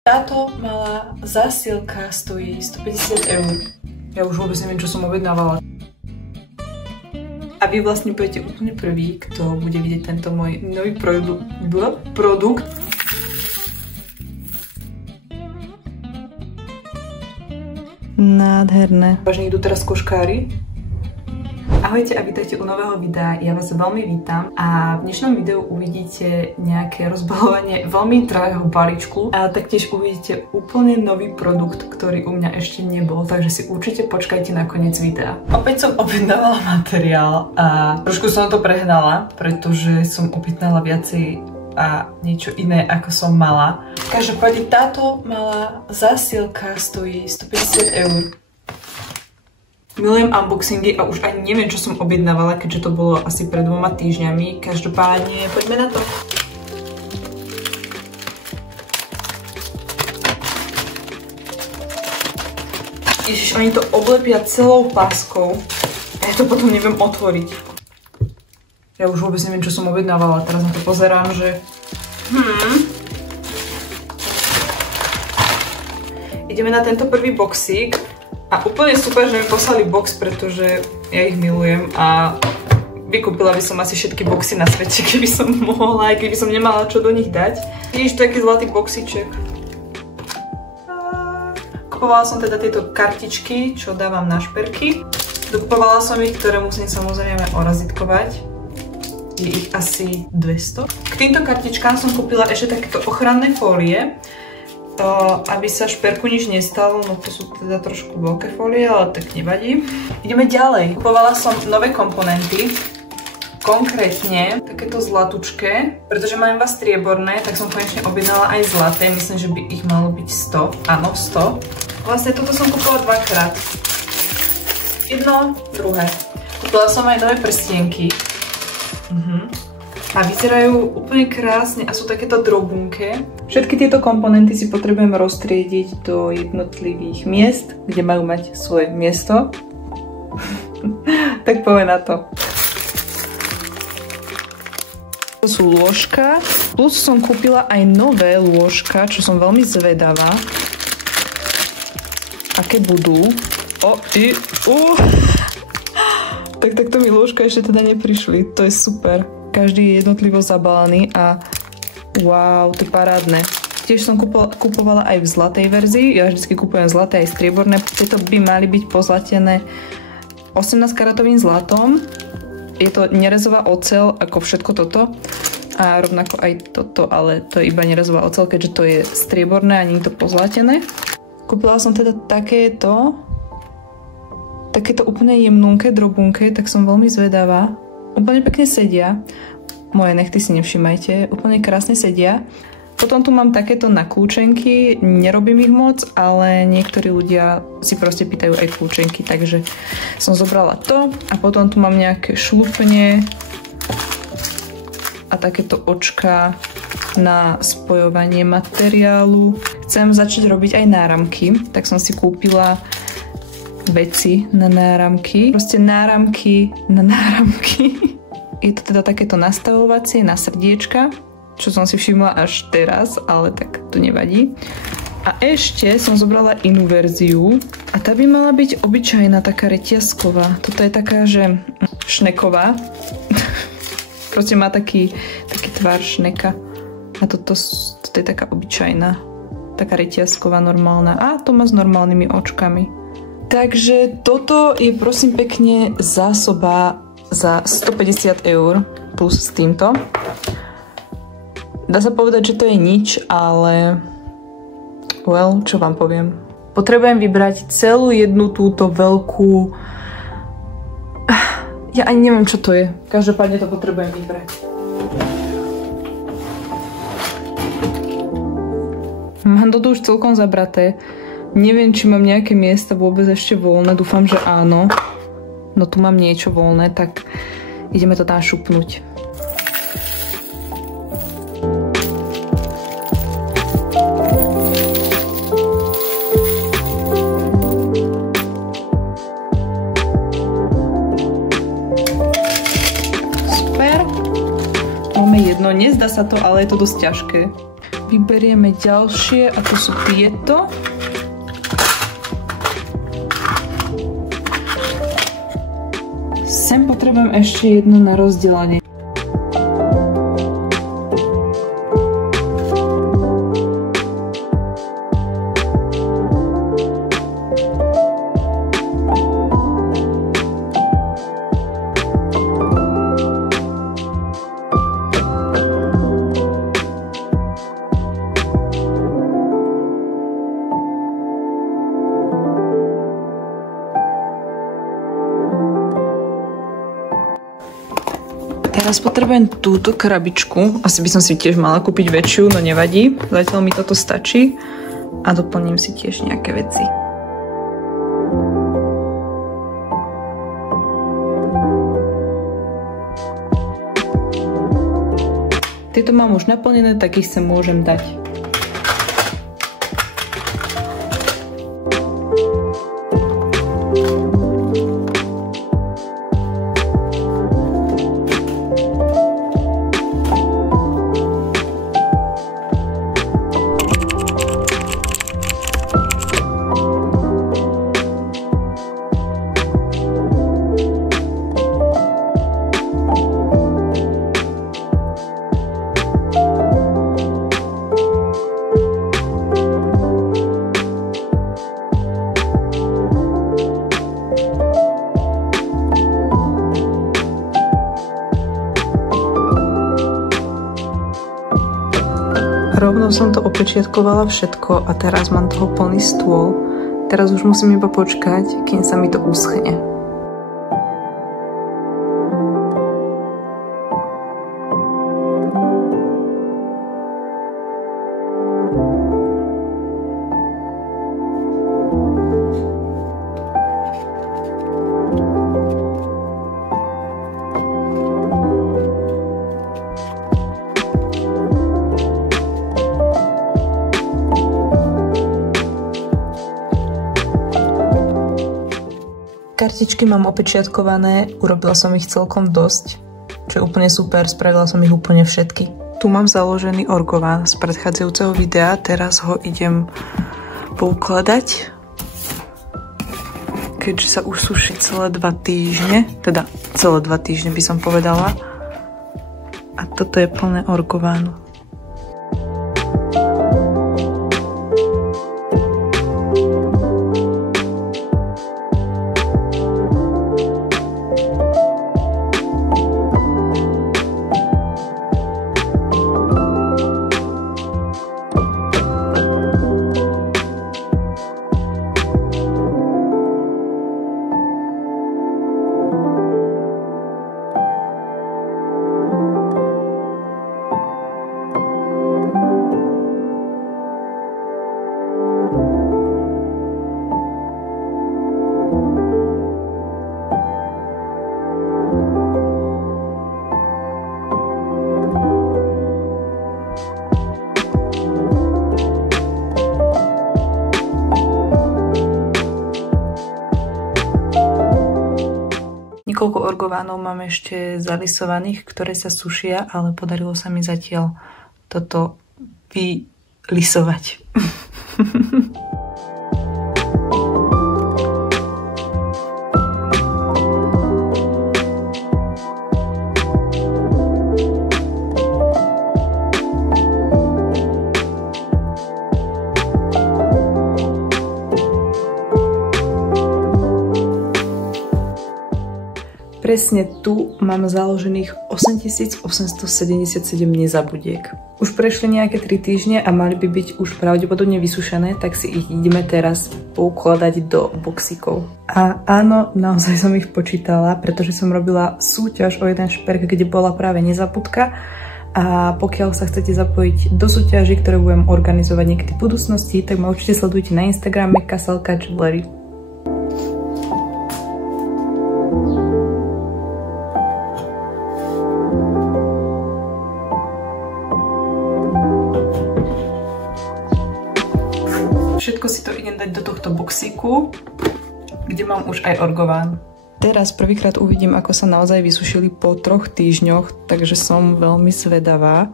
Táto malá zásielka stojí 150 €. Ja už vôbec neviem, čo som objednávala. A vy vlastne budete úplne prvý, kto bude vidieť tento môj nový produkt. Nádherné. Vážne idú teraz koškári. Ahojte a vítajte u nového videa, ja vás veľmi vítam a v dnešnom videu uvidíte nejaké rozbalovanie veľmi drahého balíčku a taktiež uvidíte úplne nový produkt, ktorý u mňa ešte nebol, takže si určite počkajte na koniec videa. Opäť som objednávala materiál a trošku som to prehnala, pretože som objednala viacej a niečo iné ako som mala. Každopádne táto malá zásielka stojí 150 €. Milujem unboxingy a už ani neviem, čo som objednávala, keďže to bolo asi pred 2 týždňami. Každopádne, poďme na to. Ježiš, oni to oblepia celou páskou a ja to potom neviem otvoriť. Ja už vôbec neviem, čo som objednávala. Teraz na to pozerám, že... Ideme na tento prvý boxík. A úplne super, že mi poslali box, pretože ja ich milujem a vykúpila by som asi všetky boxy na svete, keby som mohla, aj keby som nemala čo do nich dať. Vidíš, to je taký zlatý boxíček. Kupovala som teda tieto kartičky, čo dávam na šperky. Dokupovala som ich, ktoré musím samozrejme orazitkovať. Je ich asi 200. K týmto kartičkám som kúpila ešte takéto ochranné fólie, aby sa šperku nič nestalo, no to sú teda trošku veľké fólie, ale tak nevadí. Ideme ďalej. Kupovala som nové komponenty, konkrétne takéto zlatučké, pretože mám iba strieborné, tak som konečne objednala aj zlaté, myslím, že by ich malo byť 100, áno 100. Vlastne toto som kúpila dvakrát. Jedno, druhé. Kúpila som aj nové prstienky. A vyzerajú úplne krásne a sú takéto drobunké. Všetky tieto komponenty si potrebujem roztriediť do jednotlivých miest, kde majú mať svoje miesto. Tak poďme na to. To sú lôžka, plus som kúpila aj nové lôžka, čo som veľmi zvedavá. Aké budú? Tak takto mi lôžka ešte teda neprišli, to je super. Každý je jednotlivo zabalený a wow, to je parádne. Tiež som kupovala aj v zlatej verzii, ja vždy kupujem zlaté aj strieborné. Tieto by mali byť pozlatené 18 karatovým zlatom. Je to nerezová oceľ ako všetko toto a rovnako aj toto, ale to je iba nerezová oceľ, keďže to je strieborné a nie je to pozlatené. Kúpila som teda takéto úplne jemnúnke, drobunke, tak som veľmi zvedavá. Úplne pekne sedia. Moje nechty si nevšimajte, úplne krásne sedia. Potom tu mám takéto na kľúčenky, nerobím ich moc, ale niektorí ľudia si proste pýtajú aj kľúčenky, takže som zobrala to. A potom tu mám nejaké šlupne a takéto očka na spojovanie materiálu. Chcem začať robiť aj náramky, tak som si kúpila veci na náramky. Proste náramky na náramky. Je to teda takéto nastavovacie na srdiečka, čo som si všimla až teraz, ale tak to nevadí. A ešte som zobrala inú verziu a tá by mala byť obyčajná, taká reťazková. Toto je taká, že šneková. Proste má taký tvar šneka. A toto je taká obyčajná. Taká reťazková, normálna. A to má s normálnymi očkami. Takže toto je prosím pekne zásoba za 150 € plus s týmto. Dá sa povedať, že to je nič, ale well, čo vám poviem. Potrebujem vybrať celú jednu túto veľkú... Ja ani neviem, čo to je. Každopádne to potrebujem vybrať. Mám toto už celkom zabraté. Neviem, či mám nejaké miesta vôbec ešte voľné. Dúfam, že áno. No tu mám niečo voľné, tak ideme to tam šupnúť. Super. Máme jedno, nezdá sa to, ale je to dosť ťažké. vyberieme ďalšie a to sú tieto. Sem potrebujem ešte jednu na rozdelenie. Teraz potrebujem túto krabičku. Asi by som si tiež mala kúpiť väčšiu, no nevadí. Zatiaľ mi toto stačí. A doplním si tiež nejaké veci. Tieto mám už naplnené, tak ich sem môžem dať. Rovno som to opečiatkovala všetko a teraz mám toho plný stôl. Teraz už musím iba počkať, kým sa mi to uschne. Kartičky mám opečiatkované, urobila som ich celkom dosť, čo je úplne super, spravila som ich úplne všetky. Tu mám založený orgován z predchádzajúceho videa, teraz ho idem poukladať, keďže sa už suší celé 2 týždne, teda celé 2 týždne by som povedala. A toto je plné orgovánu. Niekoľko orgovánov mám ešte zalisovaných, ktoré sa sušia, ale podarilo sa mi zatiaľ toto vylisovať. Presne tu mám založených 8877 nezabudiek. Už prešli nejaké 3 týždne a mali by byť už pravdepodobne vysušené, tak si ich ideme teraz poukladať do boxíkov. A áno, naozaj som ich počítala, pretože som robila súťaž o jeden šperk, kde bola práve nezabudka. A pokiaľ sa chcete zapojiť do súťaží, ktoré budem organizovať niekedy v budúcnosti, tak ma určite sledujte na Instagrame Kaselka Jewelry. Všetko si to idem dať do tohto boxíku, kde mám už aj orgován. Teraz prvýkrát uvidím, ako sa naozaj vysušili po 3 týždňoch, takže som veľmi zvedavá.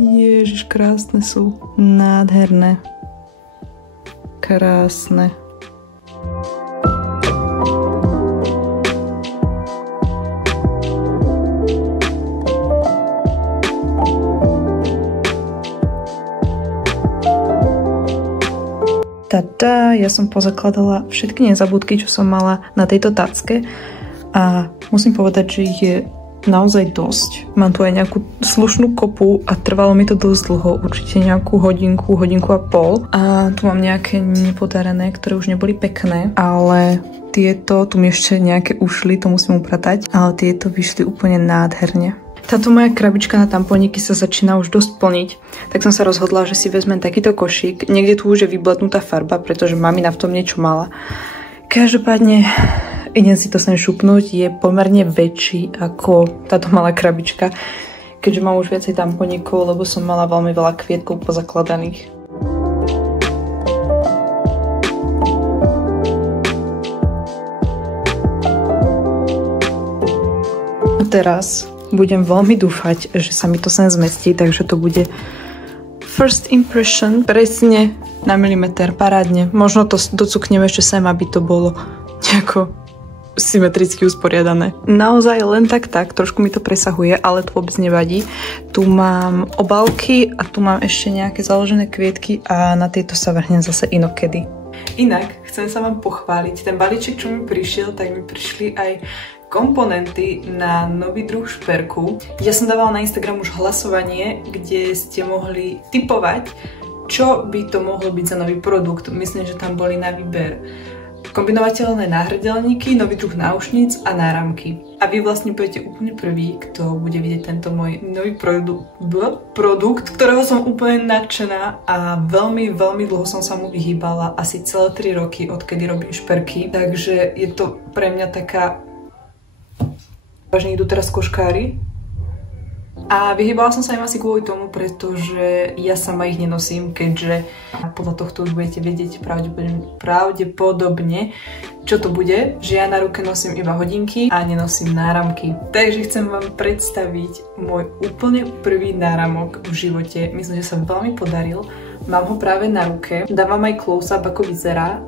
Ježiš, krásne sú. Nádherné. Krásne. Tada, ja som pozakladala všetky nezabudky, čo som mala na tejto tacke a musím povedať, že ich je naozaj dosť. Mám tu aj nejakú slušnú kopu a trvalo mi to dosť dlho, určite nejakú hodinku, hodinku a pol. A tu mám nejaké nepodarené, ktoré už neboli pekné, ale tieto, tu mi ešte nejaké ušli, to musím upratať, ale tieto vyšli úplne nádherne. Táto moja krabička na tampóniky sa začína už dosť plniť, tak som sa rozhodla, že si vezmem takýto košík. Niekde tu už je vyblednutá farba, pretože mamina v tom niečo mala. Každopádne idem si to sem šupnúť, je pomerne väčší ako táto malá krabička, keďže mám už viacej tampónikov, lebo som mala veľmi veľa kvietkov pozakladaných. A teraz budem veľmi dúfať, že sa mi to sem zmestí, takže to bude first impression, presne na milimeter, parádne. Možno to docuknem ešte sem, aby to bolo nejako symetricky usporiadané. Naozaj len tak, trošku mi to presahuje, ale to vôbec nevadí. Tu mám obálky a tu mám ešte nejaké založené kvietky a na tieto sa vrhnem zase inokedy. Inak, chcem sa vám pochváliť, ten balíček, čo mi prišiel, tak mi prišli aj komponenty na nový druh šperku. Ja som dávala na Instagram už hlasovanie, kde ste mohli tipovať, čo by to mohlo byť za nový produkt. Myslím, že tam boli na výber kombinovateľné náhrdelníky, nový druh náušnic a náramky. A vy vlastne budete úplne prvý, kto bude vidieť tento môj nový produkt, ktorého som úplne nadšená a veľmi, veľmi dlho som sa mu vyhýbala, asi celé 3 roky, odkedy robím šperky. Takže je to pre mňa taká... Vážne idú teraz koškári. A vyhýbala som sa im asi kvôli tomu, pretože ja sama ich nenosím, keďže podľa tohto už budete vedieť pravdepodobne, čo to bude, že ja na ruke nosím iba hodinky a nenosím náramky. Takže chcem vám predstaviť môj úplne prvý náramok v živote. Myslím, že sa veľmi podaril. Mám ho práve na ruke. Dávam aj close-up, ako vyzerá.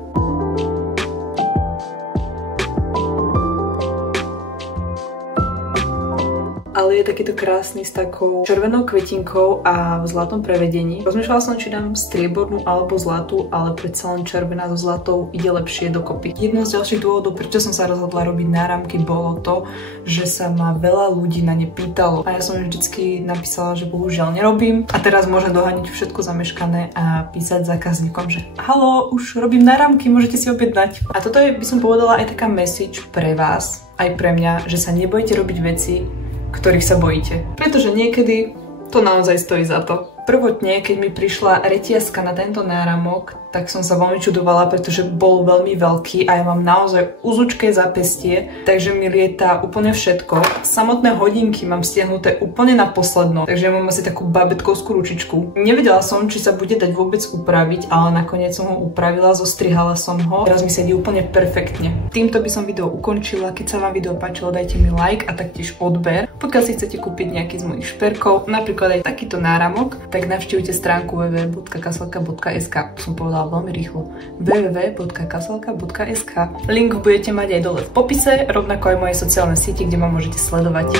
Ale je takýto krásny s takou červenou kvetinkou a v zlatom prevedení. Rozmýšľala som, či dám striebornú alebo zlatú, ale predsa len červená so zlatou ide lepšie dokopy. Jedno z ďalších dôvodov, prečo som sa rozhodla robiť náramky, bolo to, že sa ma veľa ľudí na ne pýtalo. A ja som vždycky napísala, že bohužiaľ nerobím. A teraz môžem doháňať všetko zameškané a písať zákazníkom, že haló, už robím náramky, môžete si objednať. A toto je, by som povedala, aj taká message pre vás, aj pre mňa, že sa nebojte robiť veci, ktorých sa bojíte. Pretože niekedy to naozaj stojí za to. Prvotne, keď mi prišla retiaska na tento náramok, tak som sa veľmi čudovala, pretože bol veľmi veľký a ja mám naozaj uzučké zápestie, takže mi lieta úplne všetko. Samotné hodinky mám stiahnuté úplne na posledno, takže ja mám asi takú babetkovskú ručičku. Nevedela som, či sa bude dať vôbec upraviť, ale nakoniec som ho upravila, zostrihala som ho. Teraz mi sedí úplne perfektne. Týmto by som video ukončila. Keď sa vám video páčilo, dajte mi like a taktiež odber. Pokiaľ si chcete kúpiť nejaký z mojich šperkov, napríklad aj takýto náramok, tak navštívite stránku www.kaselka.sk. Som povedala veľmi rýchlo. www.kaselka.sk. Link budete mať aj dole v popise, rovnako aj moje sociálne siete, kde ma môžete sledovať.